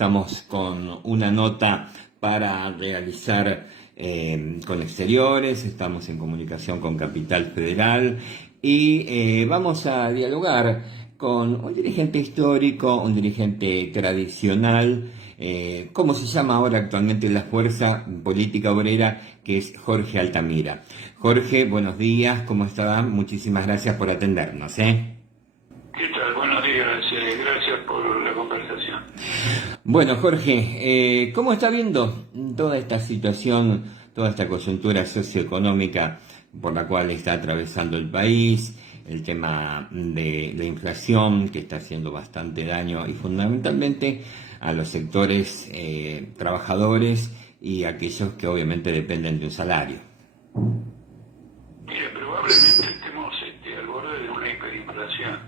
estamos con una nota para realizar con exteriores, estamos en comunicación con Capital Federal y vamos a dialogar con un dirigente histórico, un dirigente tradicional, ¿cómo se llama ahora actualmente la Fuerza Política Obrera?, que es Jorge Altamira. Jorge, buenos días, ¿cómo está? Muchísimas gracias por atendernos. ¿Qué tal? Buenos días, gracias por la conversación. Bueno, Jorge, ¿cómo está viendo toda esta situación, toda esta coyuntura socioeconómica por la cual está atravesando el país, el tema de la inflación que está haciendo bastante daño y fundamentalmente a los sectores trabajadores y aquellos que obviamente dependen de un salario? Mira, probablemente estemos al borde de una hiperinflación,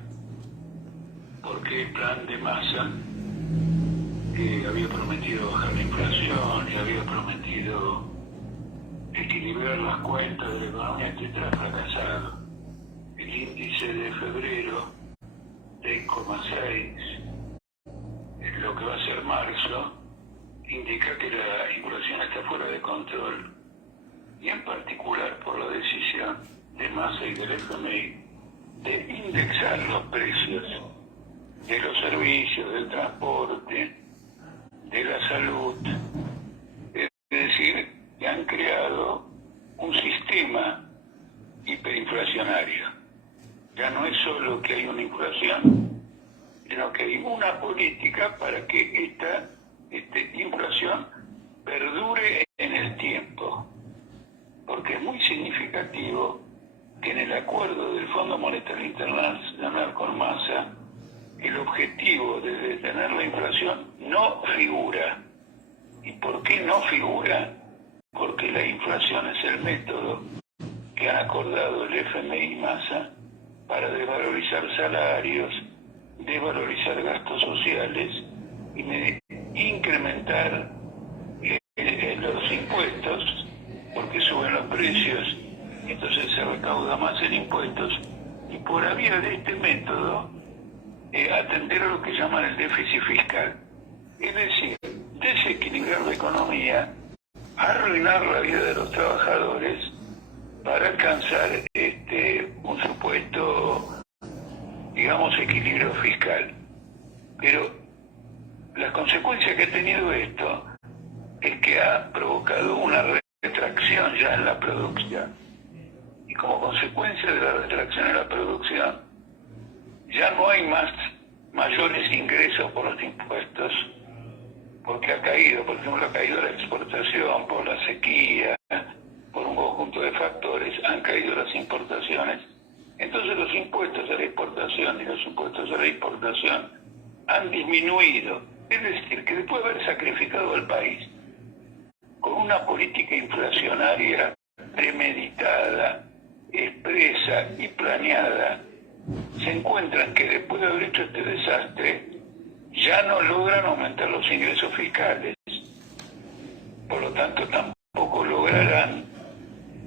porque el plan de Massa, que había prometido bajar la inflación y había prometido equilibrar las cuentas de la economía, está fracasado. El índice de febrero, 6,6, lo que va a ser marzo, indica que la inflación está fuera de control, y en particular por la decisión de Massa y del FMI de indexar los precios de los servicios, del transporte, de la salud. Es decir, que han creado un sistema hiperinflacionario. Ya no es solo que hay una inflación, sino que hay una política para que esta inflación perdure en el tiempo. Porque es muy significativo que en el acuerdo del Fondo Monetario Internacional con Massa, el objetivo de detener la inflación no figura. ¿Y por qué no figura? Porque la inflación es el método que han acordado el FMI y Massa para desvalorizar salarios, desvalorizar gastos sociales y incrementar los impuestos, porque suben los precios, entonces se recauda más en impuestos, y por la vía de este método atender a lo que llaman el déficit fiscal, es decir, desequilibrar la economía, arruinar la vida de los trabajadores para alcanzar un supuesto, digamos, equilibrio fiscal. Pero la consecuencia que ha tenido esto es que ha provocado una retracción ya en la producción, y como consecuencia de la retracción en la producción ya no hay mayores ingresos por los impuestos, porque ha caído, por ejemplo, ha caído la exportación por la sequía, por un conjunto de factores, han caído las importaciones. Entonces los impuestos a la exportación y los impuestos a la importación han disminuido. Es decir, que después de haber sacrificado al país con una política inflacionaria premeditada, expresa y planeada, se encuentran que después de haber hecho este desastre ya no logran aumentar los ingresos fiscales, por lo tanto tampoco lograrán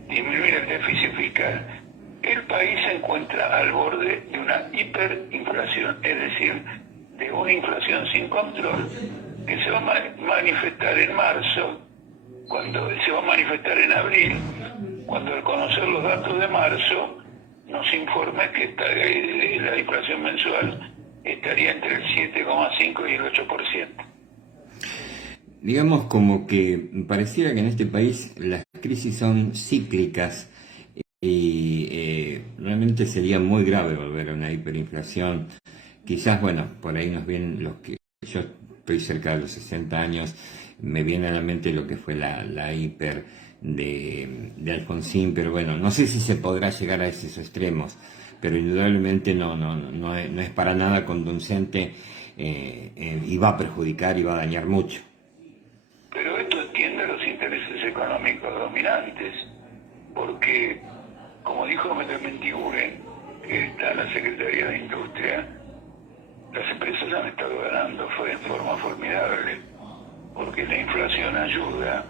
disminuir el déficit fiscal. El país se encuentra al borde de una hiperinflación, es decir, de una inflación sin control, que se va a manifestar en marzo, cuando se va a manifestar en abril, cuando al conocer los datos de marzo nos informa que la inflación mensual estaría entre el 7,5 y el 8%. Digamos como que pareciera que en este país las crisis son cíclicas y realmente sería muy grave volver a una hiperinflación. Quizás, bueno, por ahí nos vienen los que... Yo estoy cerca de los 60 años, me viene a la mente lo que fue la hiper de Alfonsín, pero bueno, no sé si se podrá llegar a esos extremos, pero indudablemente no es para nada conducente y va a perjudicar y va a dañar mucho. Pero esto atiende a los intereses económicos dominantes, porque, como dijo Metemendiguren, que está en la Secretaría de Industria, las empresas han estado ganando en forma formidable, porque la inflación ayuda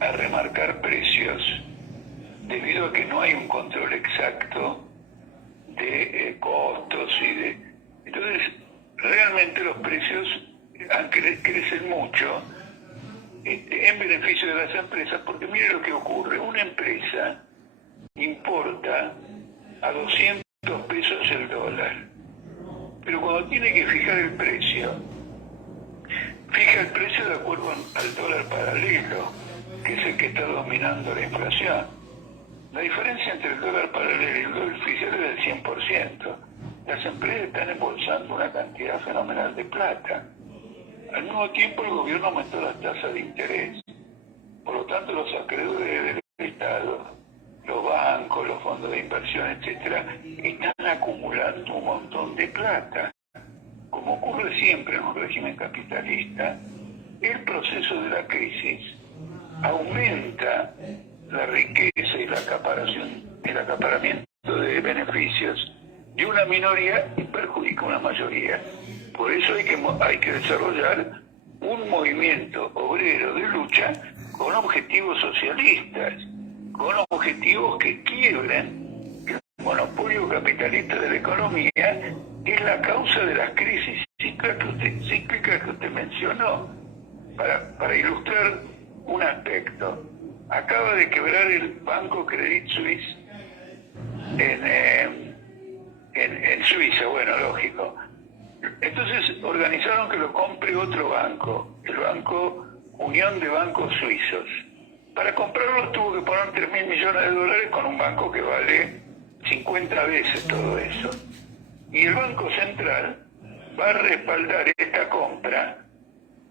a remarcar precios debido a que no hay un control exacto de costos y de... Entonces, realmente los precios crecen mucho en beneficio de las empresas, porque mire lo que ocurre. Una empresa importa a 200 pesos el dólar, pero cuando tiene que fijar el precio, fija el precio de acuerdo al dólar paralelo, que es el que está dominando la inflación. La diferencia entre el dólar paralelo y el dólar oficial es del 100%. Las empresas están embolsando una cantidad fenomenal de plata. Al mismo tiempo, el gobierno aumentó las tasas de interés. Por lo tanto, los acreedores del Estado, los bancos, los fondos de inversión, etcétera, están acumulando un montón de plata. Como ocurre siempre en un régimen capitalista, el proceso de la crisis aumenta la riqueza y la acaparación, el acaparamiento de beneficios de una minoría y perjudica a una mayoría. Por eso hay que desarrollar un movimiento obrero de lucha con objetivos socialistas, con objetivos que quiebren el monopolio capitalista de la economía, que es la causa de las crisis cíclicas que usted mencionó. Para ilustrar un aspecto, acaba de quebrar el banco Credit Suisse en Suiza, bueno, lógico. Entonces organizaron que lo compre otro banco, el Banco Unión de Bancos Suizos. Para comprarlo tuvo que poner 3.000 millones de dólares con un banco que vale 50 veces todo eso. Y el Banco Central va a respaldar esta compra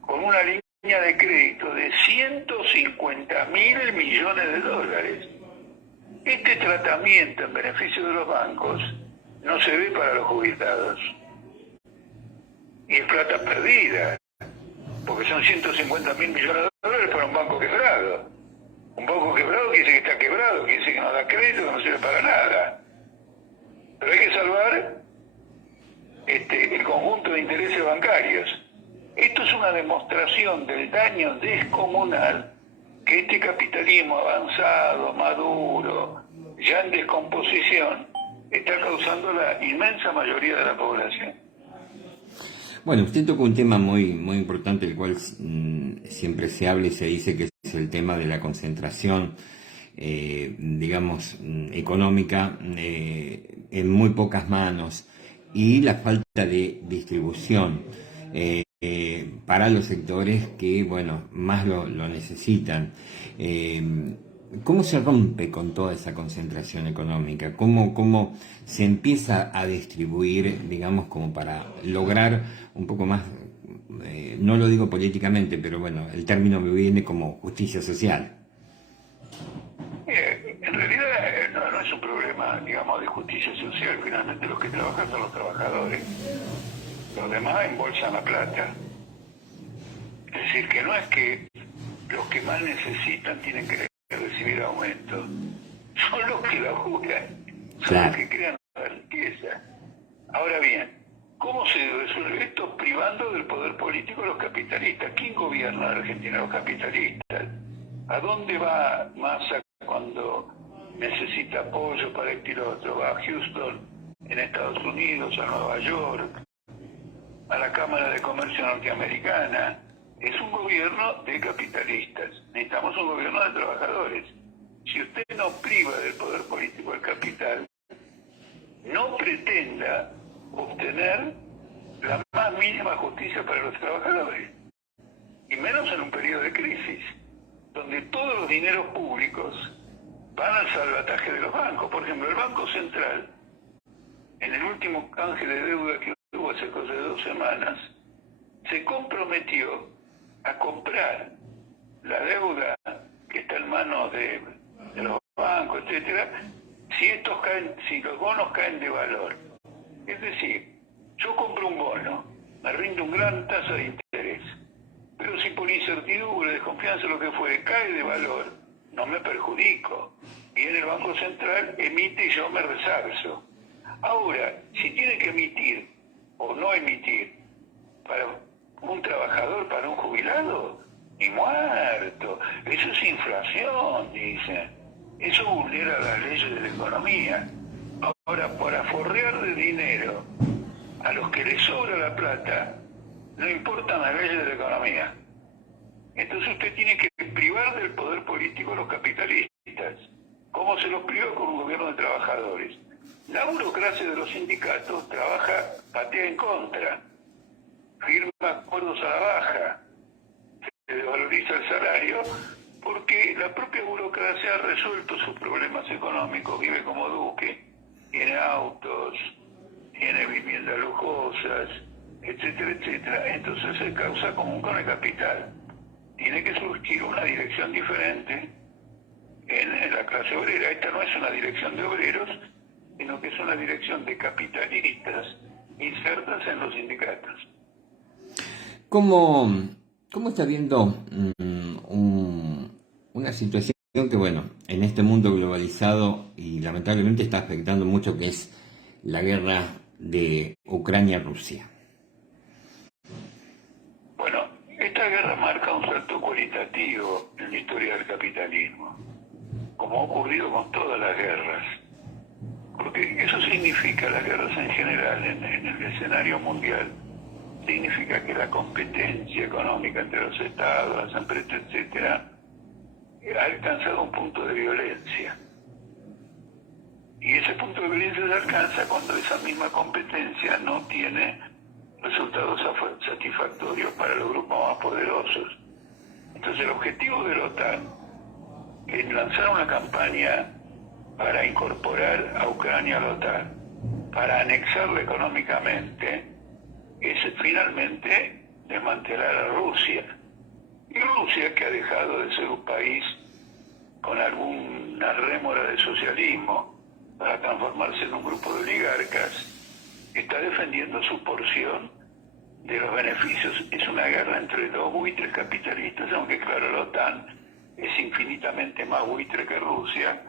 con una línea de crédito de 150.000 millones de dólares. Este tratamiento en beneficio de los bancos no se ve para los jubilados. Y es plata perdida, porque son 150.000 millones de dólares para un banco quebrado. Un banco quebrado quiere decir que está quebrado, quiere decir que no da crédito, que no sirve para nada. Pero hay que salvar el conjunto de intereses bancarios. Esto es una demostración del daño descomunal que este capitalismo avanzado, maduro, ya en descomposición, está causando la inmensa mayoría de la población. Bueno, usted tocó un tema muy importante, el cual siempre se habla y se dice que es el tema de la concentración, digamos, económica en muy pocas manos y la falta de distribución para los sectores que, bueno, más lo necesitan. ¿Cómo se rompe con toda esa concentración económica? ¿Cómo se empieza a distribuir, digamos, como para lograr un poco más, no lo digo políticamente, pero bueno, el término me viene como justicia social? En realidad no es un problema, digamos, de justicia social. Finalmente los que trabajan son los trabajadores. Los demás embolsan la plata. Es decir, que no es que los que más necesitan tienen que recibir aumento, son los que laburan, son claro, los que crean la riqueza. Ahora bien, ¿cómo se resuelve esto? Privando del poder político a los capitalistas. ¿Quién gobierna en Argentina? Los capitalistas. ¿A dónde va Massa cuando necesita apoyo para este y lo otro? Va a Houston, en Estados Unidos, a Nueva York, a la Cámara de Comercio norteamericana. Es un gobierno de capitalistas. Necesitamos un gobierno de trabajadores. Si usted no priva del poder político al capital, no pretenda obtener la más mínima justicia para los trabajadores. Y menos en un periodo de crisis, donde todos los dineros públicos van al salvataje de los bancos. Por ejemplo, el Banco Central, en el último canje de deuda que hubo hace cosa de 2 semanas, se comprometió a comprar la deuda que está en manos de los bancos, etcétera, si los bonos caen de valor. Es decir, yo compro un bono, me rinde una gran tasa de interés, pero si por incertidumbre, desconfianza, lo que fuere, cae de valor, no me perjudico. Viene el Banco Central, emite y yo me resarzo. Ahora, si tiene que emitir o no emitir para un trabajador, para un jubilado, ni muerto. Eso es inflación, dicen. Eso vulnera las leyes de la economía. Ahora, para forrear de dinero a los que les sobra la plata, no importan las leyes de la economía. Entonces usted tiene que privar del poder político a los capitalistas, como se los privó con un gobierno de trabajadores. La burocracia de los sindicatos patea en contra, firma acuerdos a la baja, se desvaloriza el salario, porque la propia burocracia ha resuelto sus problemas económicos, vive como duque, tiene autos, tiene viviendas lujosas, etcétera, etcétera. Entonces es causa común con el capital. Tiene que surgir una dirección diferente en la clase obrera. Esta no es una dirección de obreros, sino que es una dirección de capitalistas insertas en los sindicatos. ¿Cómo está viendo una situación que, bueno, en este mundo globalizado y lamentablemente está afectando mucho, que es la guerra de Ucrania-Rusia? Bueno, esta guerra marca un salto cualitativo en la historia del capitalismo, como ha ocurrido con todas las guerras, porque eso significa, las guerras en general en el escenario mundial, significa que la competencia económica entre los estados, las empresas, etcétera, ha alcanzado un punto de violencia. Y ese punto de violencia se alcanza cuando esa misma competencia no tiene resultados satisfactorios para los grupos más poderosos. Entonces el objetivo de la OTAN es lanzar una campaña para incorporar a Ucrania a la OTAN, para anexarla económicamente, es finalmente desmantelar a Rusia. Y Rusia, que ha dejado de ser un país con alguna rémora de socialismo para transformarse en un grupo de oligarcas, está defendiendo su porción de los beneficios. Es una guerra entre dos buitres capitalistas, aunque claro, la OTAN es infinitamente más buitre que Rusia,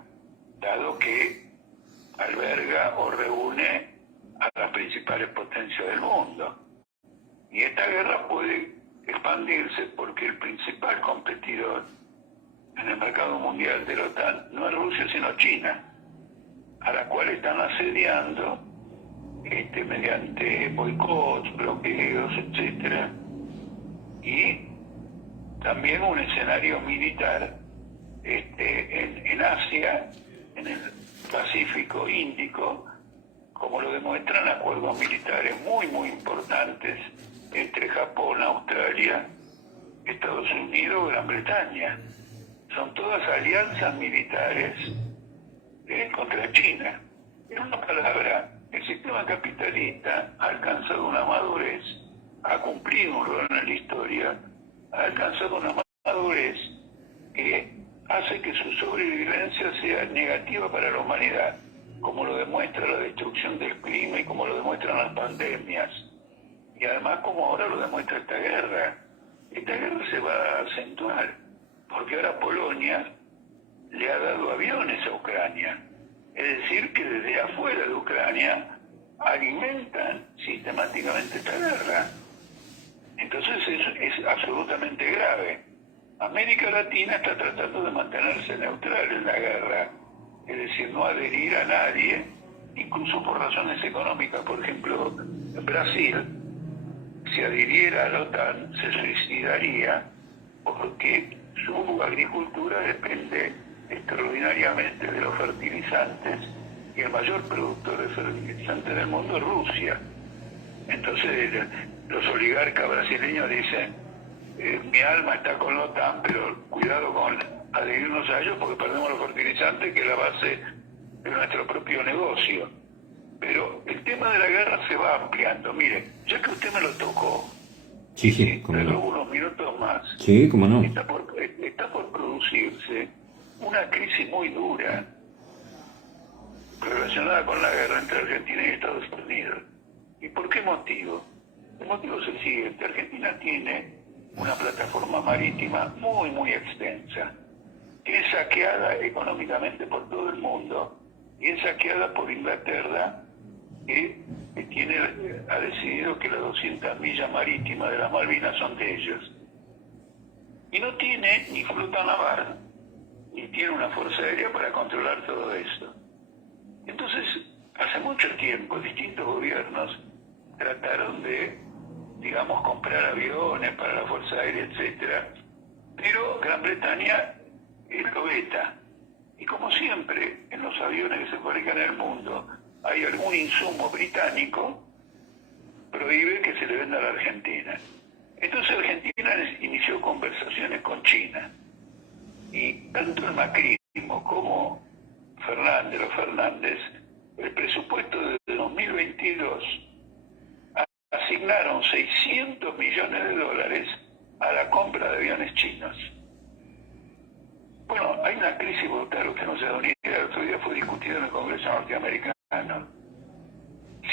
dado que alberga o reúne a las principales potencias del mundo. Y esta guerra puede expandirse porque el principal competidor en el mercado mundial de la OTAN no es Rusia sino China, a la cual están asediando mediante boicots, bloqueos, etcétera, y también un escenario militar en Asia, en el Pacífico Índico, como lo demuestran acuerdos militares muy, muy importantes entre Japón, Australia, Estados Unidos, Gran Bretaña. Son todas alianzas militares contra China. En una palabra, el sistema capitalista ha alcanzado una madurez, ha cumplido un rol en la historia, ha alcanzado una madurez que hace que su sobrevivencia sea negativa para la humanidad, como lo demuestra la destrucción del clima y como lo demuestran las pandemias. Y además como ahora lo demuestra esta guerra. Esta guerra se va a acentuar, porque ahora Polonia le ha dado aviones a Ucrania. Es decir, que desde afuera de Ucrania alimentan sistemáticamente esta guerra. Entonces es absolutamente grave. América Latina está tratando de mantenerse neutral en la guerra, es decir, no adherir a nadie, incluso por razones económicas. Por ejemplo, Brasil, si adhiriera a la OTAN, se suicidaría porque su agricultura depende extraordinariamente de los fertilizantes y el mayor productor de fertilizantes del mundo es Rusia. Entonces los oligarcas brasileños dicen, mi alma está con la OTAN, pero cuidado con adherirnos a ellos porque perdemos los fertilizantes, que es la base de nuestro propio negocio. Pero el tema de la guerra se va ampliando. Mire, ya que usted me lo tocó, Sí, cómo le no. robo unos minutos más. Sí, cómo no. Está por producirse una crisis muy dura relacionada con la guerra entre Argentina y Estados Unidos. ¿Y por qué motivo? El motivo es el siguiente. Argentina tiene una plataforma marítima muy, muy extensa, que es saqueada económicamente por todo el mundo y es saqueada por Inglaterra, que ha decidido que las 200 millas marítimas de las Malvinas son de ellos. Y no tiene ni flota naval, ni tiene una fuerza aérea para controlar todo esto. Entonces, hace mucho tiempo distintos gobiernos trataron de digamos, comprar aviones para la Fuerza Aérea, etcétera, pero Gran Bretaña lo veta. Y como siempre, en los aviones que se fabrican en el mundo, hay algún insumo británico, prohíbe que se le venda a la Argentina. Entonces Argentina inició conversaciones con China. Y tanto el macrismo como los Fernández, el presupuesto de 2022 asignaron 600 millones de dólares a la compra de aviones chinos. Bueno, hay una crisis brutal, usted no se da una idea, el otro día fue discutido en el Congreso norteamericano.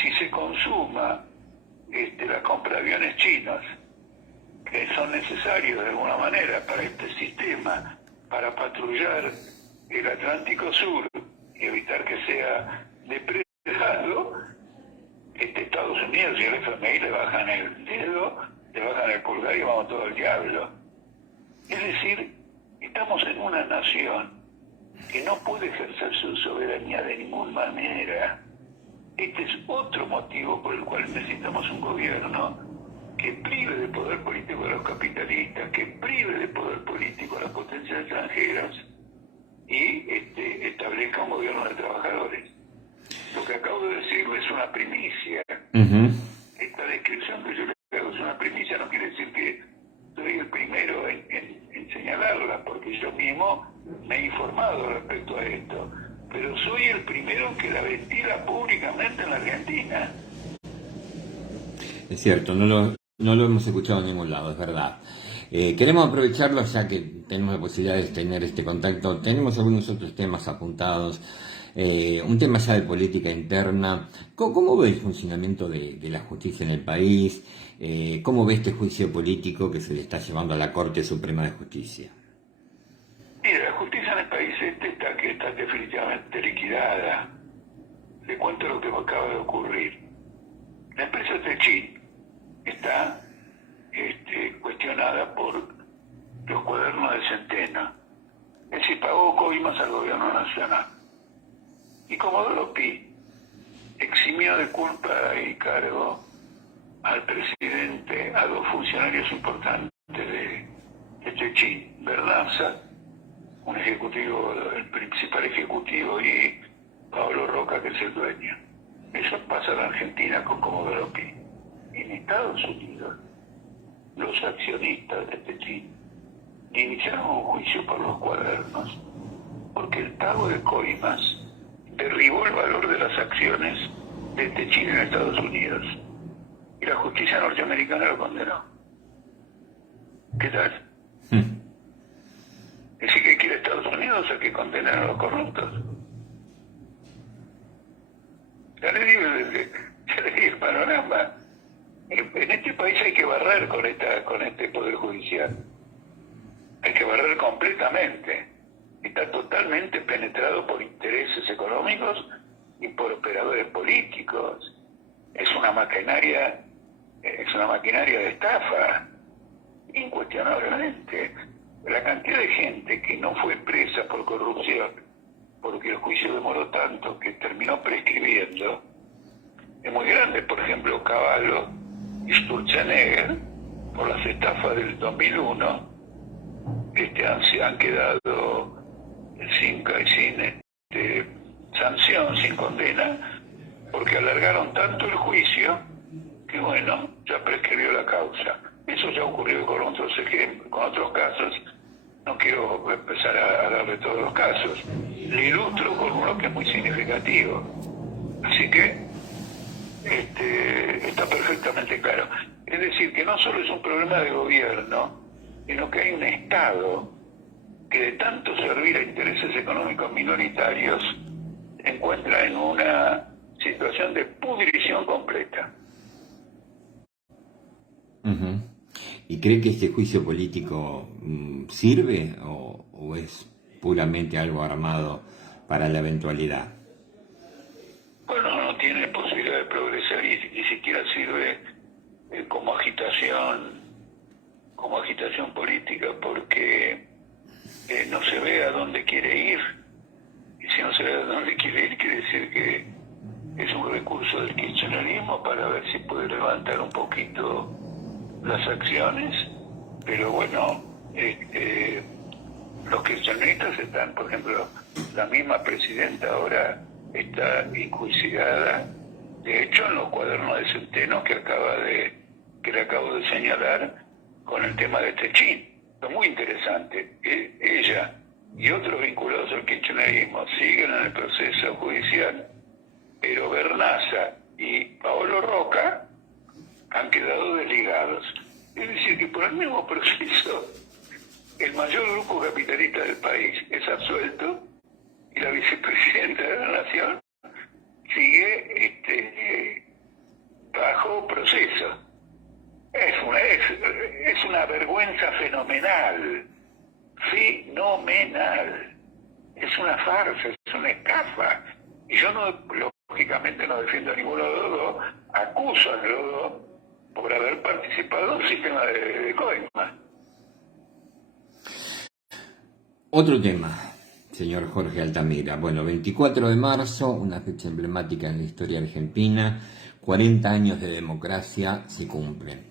Si se consuma la compra de aviones chinos, que son necesarios de alguna manera para este sistema, para patrullar el Atlántico Sur y evitar que sea depredado, Estados Unidos y el FMI le bajan el dedo, le bajan el pulgar y vamos todo al diablo. Es decir, estamos en una nación que no puede ejercer su soberanía de ninguna manera. Este es otro motivo por el cual necesitamos un gobierno que prive de poder político a los capitalistas, que prive de poder político a las potencias extranjeras y establezca un gobierno de trabajadores. Lo que acabo de decirle es una primicia. Esta descripción que yo le hago es una primicia, no quiere decir que soy el primero en señalarla, porque yo mismo me he informado respecto a esto, pero soy el primero que la ventila públicamente en la Argentina. Es cierto, no lo hemos escuchado en ningún lado, es verdad. Queremos aprovecharlo ya que tenemos la posibilidad de tener este contacto. Tenemos algunos otros temas apuntados. Un tema ya de política interna. ¿Cómo ve el funcionamiento de la justicia en el país? ¿Cómo ve este juicio político que se le está llevando a la Corte Suprema de Justicia? Mira, la justicia en el país está definitivamente liquidada. Le cuento lo que me acaba de ocurrir. La empresa Techin está cuestionada por los cuadernos de Centeno. Es decir, pagó coimas al gobierno nacional. Y Comodoro Pi eximió de culpa y cargo al presidente, a dos funcionarios importantes de Techin, Verdanza, un ejecutivo, el principal ejecutivo, y Pablo Roca, que es el dueño. Eso pasa en la Argentina con Comodoro Pi. En Estados Unidos, los accionistas de Techin iniciaron un juicio por los cuadernos, porque el pago de coimas derribó el valor de las acciones de Techin en Estados Unidos. Y la justicia norteamericana lo condenó. ¿Qué tal? Es decir, que quiere Estados Unidos a que condenen a los corruptos. Ya le digo el panorama. En este país hay que barrer con este Poder Judicial. Hay que barrer completamente. Está totalmente penetrado por intereses económicos y por operadores políticos. Es una maquinaria de estafa, incuestionablemente. La cantidad de gente que no fue presa por corrupción, porque el juicio demoró tanto que terminó prescribiendo, es muy grande. Por ejemplo, Cavallo y Sturzenegger, por las estafas del 2001, han quedado sin sanción, sin condena, porque alargaron tanto el juicio que, bueno, ya prescribió la causa. Eso ya ha ocurrido con otros ejemplos, con otros casos. No quiero empezar a darle todos los casos. Le ilustro con uno que es muy significativo. Así que está perfectamente claro. Es decir, que no solo es un problema de gobierno, sino que hay un Estado que, de tanto servir a intereses económicos minoritarios, se encuentra en una situación de pudrición completa. ¿Y cree que este juicio político sirve o es puramente algo armado para la eventualidad? Bueno, no tiene posibilidad de progresar y ni siquiera sirve como agitación política, porque no se ve a dónde quiere ir. Y si no se ve a dónde quiere ir, quiere decir que es un recurso del kirchnerismo para ver si puede levantar un poquito las acciones, pero bueno, los kirchneristas están, por ejemplo, la misma presidenta ahora está enjuiciada, de hecho en los cuadernos de Centeno que le acabo de señalar con el tema de Techín. Es muy interesante. Ella y otros vinculados al kirchnerismo siguen en el proceso judicial, pero Bernaza y Paolo Roca han quedado desligados. Es decir, que por el mismo proceso el mayor grupo capitalista del país es absuelto y la vicepresidenta de la Nación sigue bajo proceso. Es una vergüenza fenomenal, es una farsa, es una estafa. Y yo lógicamente no defiendo a ninguno de los dos, acuso a los dos por haber participado en un sistema de coima. Otro tema, señor Jorge Altamira. Bueno, 24 de marzo, una fecha emblemática en la historia argentina, 40 años de democracia se cumplen.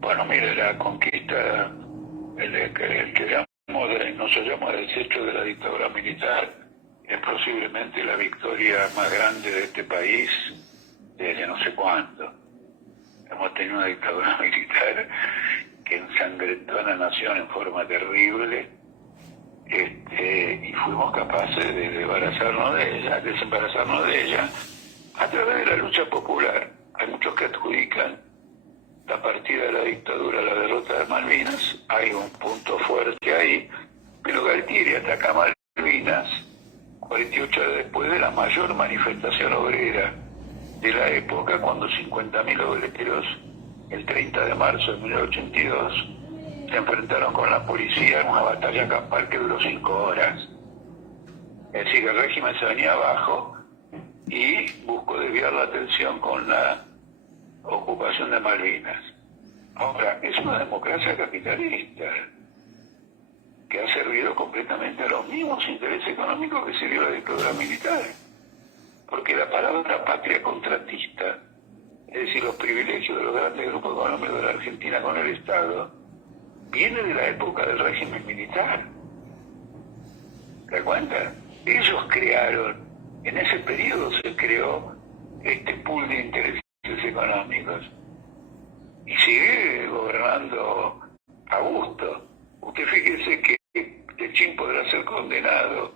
Bueno, mire, la conquista, nos llama desecho de la dictadura militar, es posiblemente la victoria más grande de este país desde no sé cuándo. Hemos tenido una dictadura militar que ensangrentó a la nación en forma terrible, y fuimos capaces de desembarazarnos de ella a través de la lucha popular. Hay muchos que adjudican la partida de la dictadura a la derrota de Malvinas, hay un punto fuerte ahí, pero Galtieri ataca Malvinas 48 horas después de la mayor manifestación obrera de la época, cuando 50.000 obreros el 30 de marzo de 1982 se enfrentaron con la policía en una batalla campal que duró 5 horas. Es decir, el régimen se venía abajo y buscó desviar la atención con la ocupación de Malvinas. Ahora, es una democracia capitalista que ha servido completamente a los mismos intereses económicos que sirvió la dictadura militar. Porque la palabra patria contratista, es decir, los privilegios de los grandes grupos económicos de la Argentina con el Estado, viene de la época del régimen militar. ¿Te das cuenta? Ellos crearon, en ese periodo se creó este pool de intereses económicos y sigue gobernando a gusto. Usted fíjese que Techín podrá ser condenado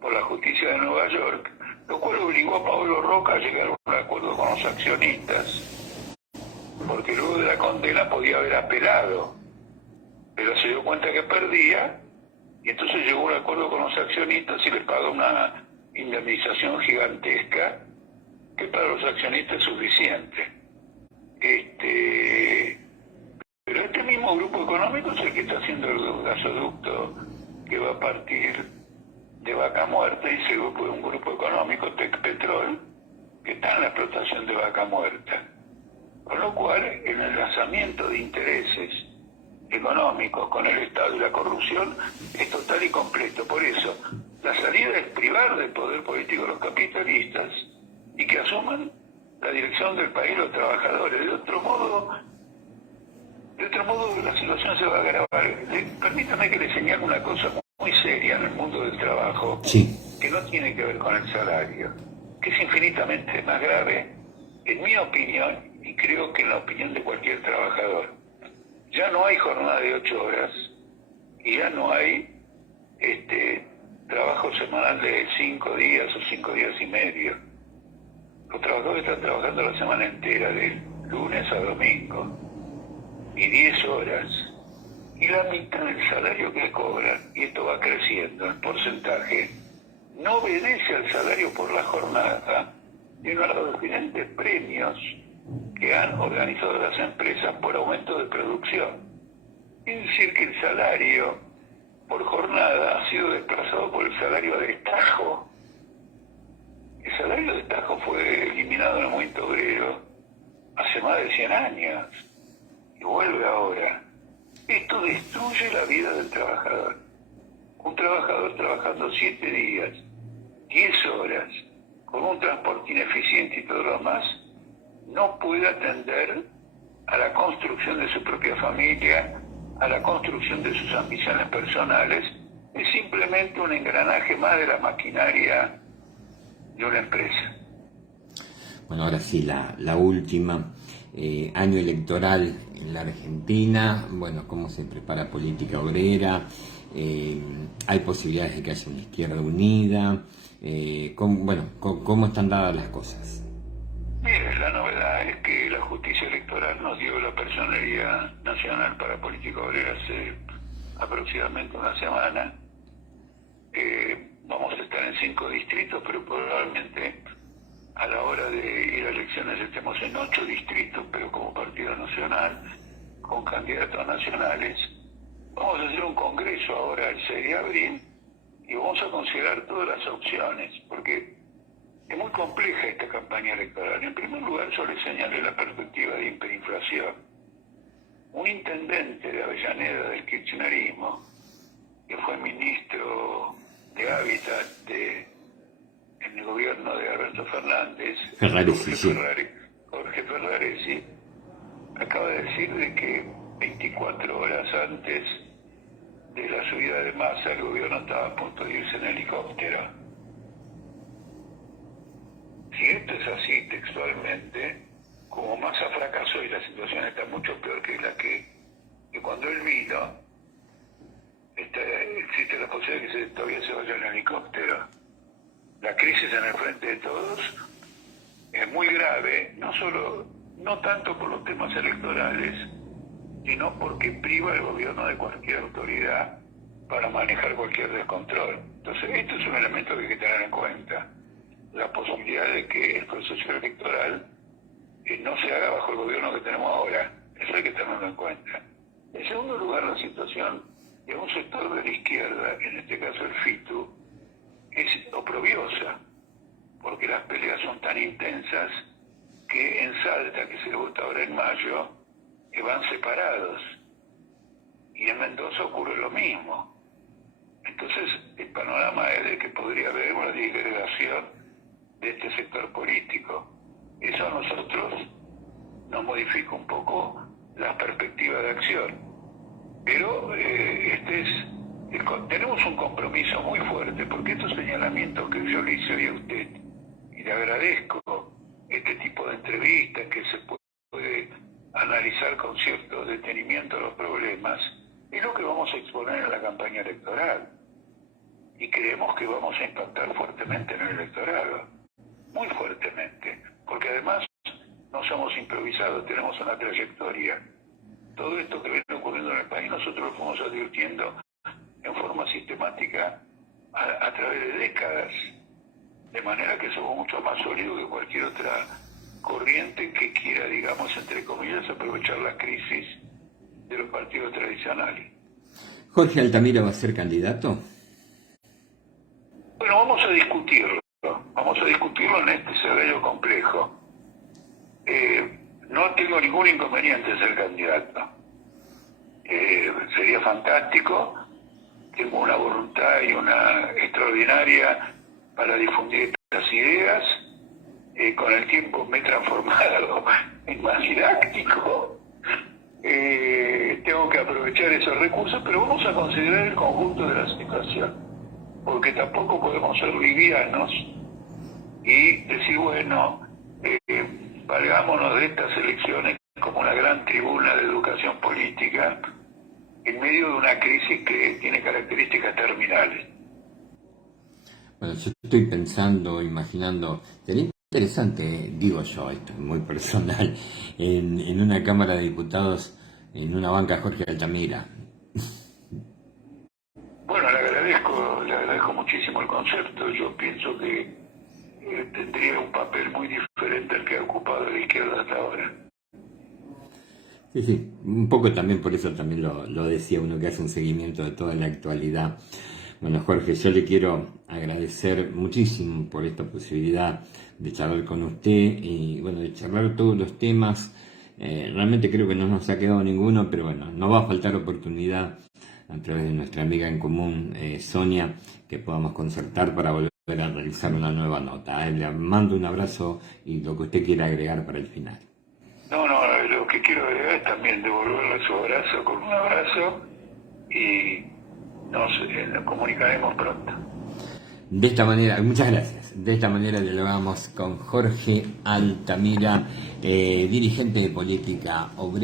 por la justicia de Nueva York, lo cual obligó a Paolo Roca a llegar a un acuerdo con los accionistas, porque luego de la condena podía haber apelado, pero se dio cuenta que perdía y entonces llegó a un acuerdo con los accionistas y les pagó una indemnización gigantesca que para los accionistas es suficiente. Pero este mismo grupo económico es el que está haciendo el gasoducto que va a partir de Vaca Muerta, y ese grupo es un grupo económico, Tecpetrol, que está en la explotación de Vaca Muerta. Con lo cual, el enlazamiento de intereses económicos con el Estado y la corrupción es total y completo. Por eso, la salida es privar del poder político a los capitalistas y que asuman la dirección del país los trabajadores. De otro modo la situación se va a agravar. Permítame que le señale una cosa muy seria en el mundo del trabajo, Sí. que no tiene que ver con el salario, que es infinitamente más grave, en mi opinión, y creo que en la opinión de cualquier trabajador. Ya no hay jornada de 8 horas y ya no hay trabajo semanal de 5 días o 5 días y medio. Los trabajadores están trabajando la semana entera, de lunes a domingo, y 10 horas. Y la mitad del salario que cobran, y esto va creciendo en porcentaje, no obedece al salario por la jornada, sino a los diferentes premios que han organizado las empresas por aumento de producción. Es decir, que el salario por jornada ha sido desplazado por el salario de destajo. El salario de destajo fue eliminado en el movimiento obrero hace más de 100 años y vuelve ahora. Esto destruye la vida del trabajador. Un trabajador trabajando 7 días, 10 horas, con un transporte ineficiente y todo lo más, no puede atender a la construcción de su propia familia, a la construcción de sus ambiciones personales. Es simplemente un engranaje más de la maquinaria de una empresa. Bueno, ahora sí, la última, año electoral en la Argentina, bueno, cómo se prepara política obrera, hay posibilidades de que haya una izquierda unida, ¿cómo están dadas las cosas? Mire, la novedad es que la justicia electoral nos dio la personería nacional para política obrera hace aproximadamente una semana. Vamos a estar en 5 distritos, pero probablemente a la hora de ir a elecciones estemos en 8 distritos, pero como partido nacional, con candidatos nacionales. Vamos a hacer un congreso ahora el 6 de abril y vamos a considerar todas las opciones, porque es muy compleja esta campaña electoral. En primer lugar, yo le señalé la perspectiva de hiperinflación. Un intendente de Avellaneda del kirchnerismo, que fue ministro de Hábitat en el gobierno de Alberto Fernández, Jorge Ferraresi, acaba de decir de que 24 horas antes de la subida de Massa el gobierno estaba a punto de irse en helicóptero. Si esto es así textualmente, como Massa fracasó y la situación está mucho peor que la que cuando él vino, existe la posibilidad de que todavía se vaya en helicóptero. La crisis en el frente de todos es muy grave, no tanto por los temas electorales, sino porque priva el gobierno de cualquier autoridad para manejar cualquier descontrol. Entonces, esto es un elemento que hay que tener en cuenta. La posibilidad de que el proceso electoral no se haga bajo el gobierno que tenemos ahora. Eso hay que tenerlo en cuenta. En segundo lugar, la situación de un sector de la izquierda, en este caso el FITU, es oprobiosa, porque las peleas son tan intensas que en Salta, que se vota ahora en mayo, van separados. Y en Mendoza ocurre lo mismo. Entonces, el panorama es de que podría haber una disgregación de este sector político. Eso a nosotros nos modifica un poco la perspectiva de acción. Pero tenemos un compromiso muy fuerte, porque estos señalamientos que yo le hice hoy a usted, y le agradezco este tipo de entrevistas que se puede analizar con cierto detenimiento los problemas, es lo que vamos a exponer en la campaña electoral. Y creemos que vamos a impactar fuertemente en el electorado, muy fuertemente, porque además no somos improvisados, tenemos una trayectoria. Todo esto que viene ocurriendo en el país nosotros lo fuimos advirtiendo en forma sistemática a través de décadas, de manera que somos mucho más sólidos que cualquier otra corriente que quiera, digamos, entre comillas, aprovechar la crisis de los partidos tradicionales. ¿Jorge Altamira va a ser candidato? Bueno, vamos a discutirlo en este escenario complejo. No tengo ningún inconveniente en ser candidato. Sería fantástico. Tengo una voluntad y una extraordinaria para difundir estas ideas. Con el tiempo me he transformado en más didáctico. Tengo que aprovechar esos recursos, pero vamos a considerar el conjunto de la situación, porque tampoco podemos ser livianos y decir, bueno, valgámonos de estas elecciones como una gran tribuna de educación política en medio de una crisis que tiene características terminales. Bueno, yo estoy pensando, imaginando, sería interesante, digo yo, esto es muy personal, en una Cámara de Diputados, en una banca Jorge Altamira. Bueno, le agradezco muchísimo el concepto. Yo pienso que tendría un papel muy diferente al que ha ocupado la izquierda hasta ahora. Sí, un poco también por eso también lo decía uno que hace un seguimiento de toda la actualidad. Bueno, Jorge, yo le quiero agradecer muchísimo por esta posibilidad de charlar con usted y bueno, de charlar todos los temas. Realmente creo que no nos ha quedado ninguno, pero bueno, no va a faltar oportunidad a través de nuestra amiga en común, Sonia, que podamos concertar para volver a realizar una nueva nota. Le mando un abrazo y lo que usted quiera agregar para el final. No, lo que quiero agregar es también devolverle su abrazo con un abrazo y nos comunicaremos pronto. De esta manera, muchas gracias. De esta manera dialogamos con Jorge Altamira, dirigente de Política Obrera.